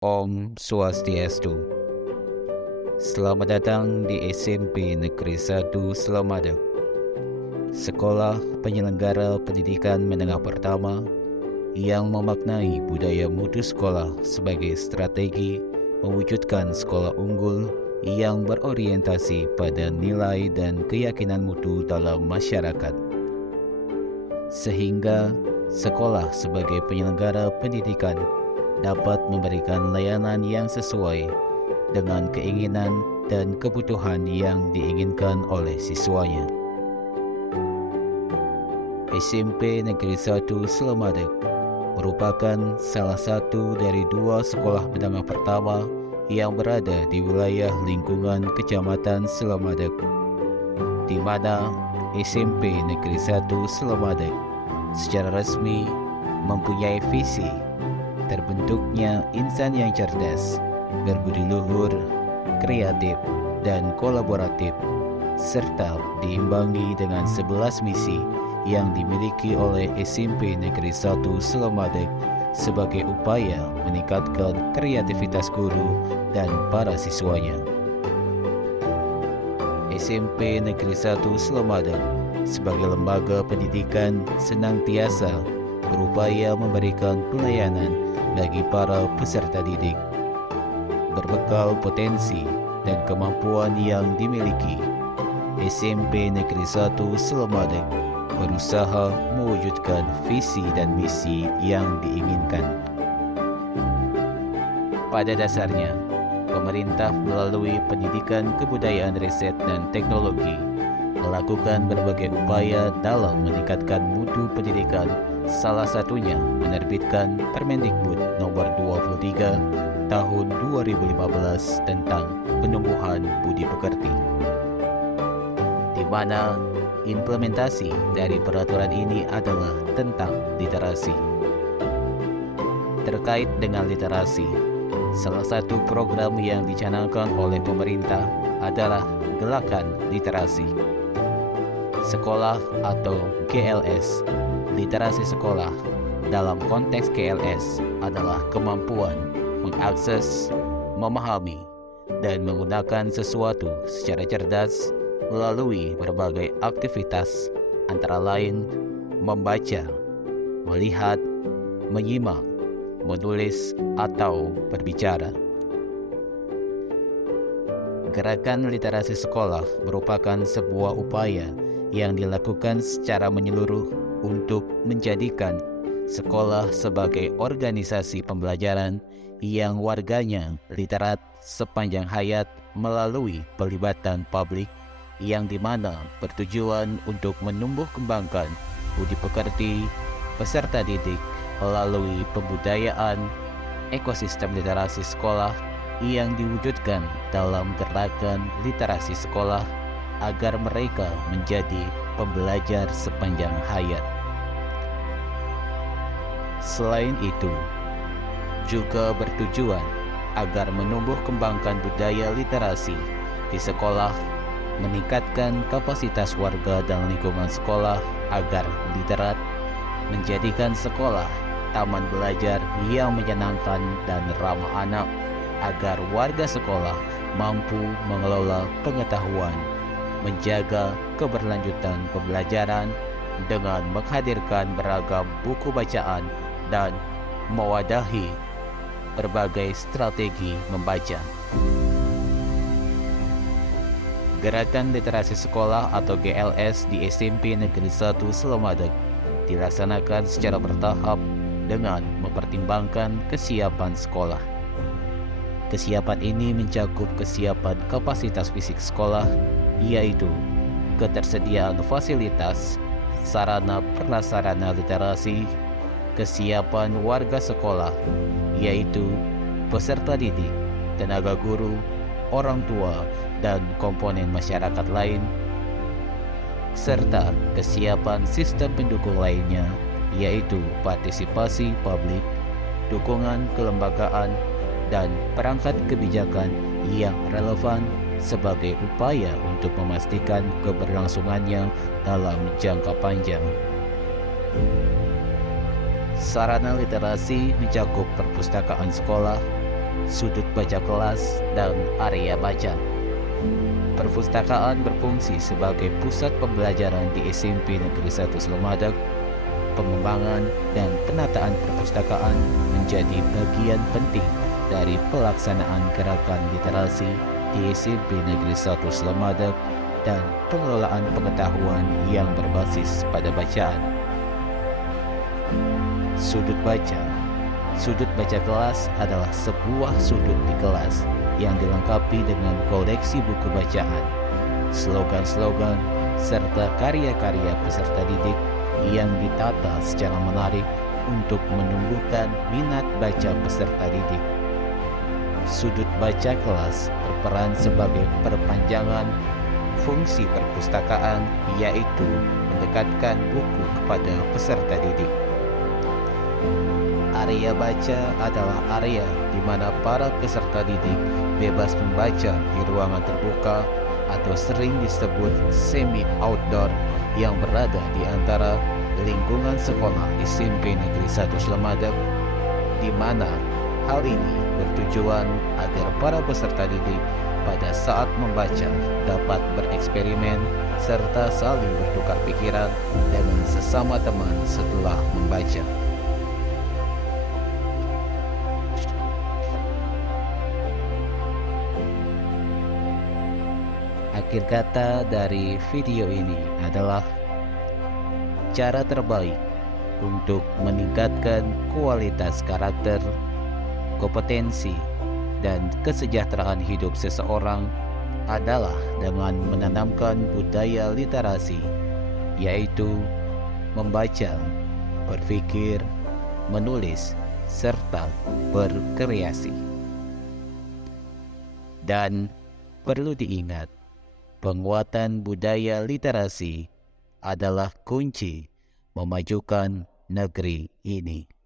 Om Swastiastu. Selamat datang di SMP Negeri 1 Selamadeg, sekolah penyelenggara pendidikan menengah pertama yang memaknai budaya mutu sekolah sebagai strategi mewujudkan sekolah unggul yang berorientasi pada nilai dan keyakinan mutu dalam masyarakat. Sehingga sekolah sebagai penyelenggara pendidikan dapat memberikan layanan yang sesuai dengan keinginan dan kebutuhan yang diinginkan oleh siswanya. SMP Negeri 1 Selamadeg merupakan salah satu dari dua sekolah menengah pertama yang berada di wilayah lingkungan Kecamatan Selamadeg, di mana SMP Negeri 1 Selamadeg secara resmi mempunyai visi terbentuknya insan yang cerdas, berbudi luhur, kreatif, dan kolaboratif, serta diimbangi dengan 11 misi yang dimiliki oleh SMP Negeri 1 Selamadeg sebagai upaya meningkatkan kreativitas guru dan para siswanya. SMP Negeri 1 Selamadeg sebagai lembaga pendidikan senantiasa berupaya memberikan pelayanan bagi para peserta didik. Berbekal potensi dan kemampuan yang dimiliki, SMP Negeri 1 Selamadeg berusaha mewujudkan visi dan misi yang diinginkan. Pada dasarnya, pemerintah melalui Pendidikan Kebudayaan Riset dan Teknologi melakukan berbagai upaya dalam meningkatkan mutu pendidikan, salah satunya menerbitkan Permendikbud nomor 23 tahun 2015 tentang penumbuhan budi pekerti, di mana implementasi dari peraturan ini adalah tentang literasi. Terkait dengan literasi, salah satu program yang dicanangkan oleh pemerintah adalah Gerakan Literasi Sekolah atau GLS. Literasi sekolah dalam konteks GLS adalah kemampuan mengakses, memahami, dan menggunakan sesuatu secara cerdas melalui berbagai aktivitas, antara lain membaca, melihat, menyimak, menulis, atau berbicara. Gerakan literasi sekolah merupakan sebuah upaya yang dilakukan secara menyeluruh untuk menjadikan sekolah sebagai organisasi pembelajaran yang warganya literat sepanjang hayat melalui pelibatan publik yang dimana bertujuan untuk menumbuh kembangkan budi pekerti peserta didik melalui pembudayaan ekosistem literasi sekolah yang diwujudkan dalam gerakan literasi sekolah agar mereka menjadi pembelajar sepanjang hayat. Selain itu, juga bertujuan agar menumbuh kembangkan budaya literasi di sekolah, meningkatkan kapasitas warga dan lingkungan sekolah agar literat, menjadikan sekolah taman belajar yang menyenangkan dan ramah anak, agar warga sekolah mampu mengelola pengetahuan, menjaga keberlanjutan pembelajaran dengan menghadirkan beragam buku bacaan dan mewadahi berbagai strategi membaca. Gerakan Literasi Sekolah atau GLS di SMP Negeri 1 Selamadeg dilaksanakan secara bertahap dengan mempertimbangkan kesiapan sekolah. Kesiapan ini mencakup kesiapan kapasitas fisik sekolah, yaitu ketersediaan fasilitas, sarana prasarana literasi, kesiapan warga sekolah, yaitu peserta didik, tenaga guru, orang tua, dan komponen masyarakat lain, serta kesiapan sistem pendukung lainnya, yaitu partisipasi publik, dukungan kelembagaan, dan perangkat kebijakan yang relevan sebagai upaya untuk memastikan keberlangsungannya dalam jangka panjang. Sarana literasi mencakup perpustakaan sekolah, sudut baca kelas, dan area baca. Perpustakaan berfungsi sebagai pusat pembelajaran di SMP Negeri 1 Selamadag. Pengembangan dan penataan perpustakaan menjadi bagian penting dari pelaksanaan gerakan literasi di SMP Negeri 1 Selamadag dan pengelolaan pengetahuan yang berbasis pada bacaan. Sudut baca. Sudut baca kelas adalah sebuah sudut di kelas yang dilengkapi dengan koleksi buku bacaan, slogan-slogan, serta karya-karya peserta didik yang ditata secara menarik untuk menumbuhkan minat baca peserta didik. Sudut baca kelas berperan sebagai perpanjangan fungsi perpustakaan, yaitu mendekatkan buku kepada peserta didik. Area baca adalah area di mana para peserta didik bebas membaca di ruangan terbuka atau sering disebut semi-outdoor yang berada di antara lingkungan sekolah SMP Negeri 1 Selamadag, di mana hal ini bertujuan agar para peserta didik pada saat membaca dapat bereksperimen serta saling bertukar pikiran dengan sesama teman setelah membaca. Akhir kata dari video ini adalah cara terbaik untuk meningkatkan kualitas karakter, kompetensi, dan kesejahteraan hidup seseorang adalah dengan menanamkan budaya literasi, yaitu membaca, berpikir, menulis, serta berkreasi. Dan perlu diingat, penguatan budaya literasi adalah kunci memajukan negeri ini.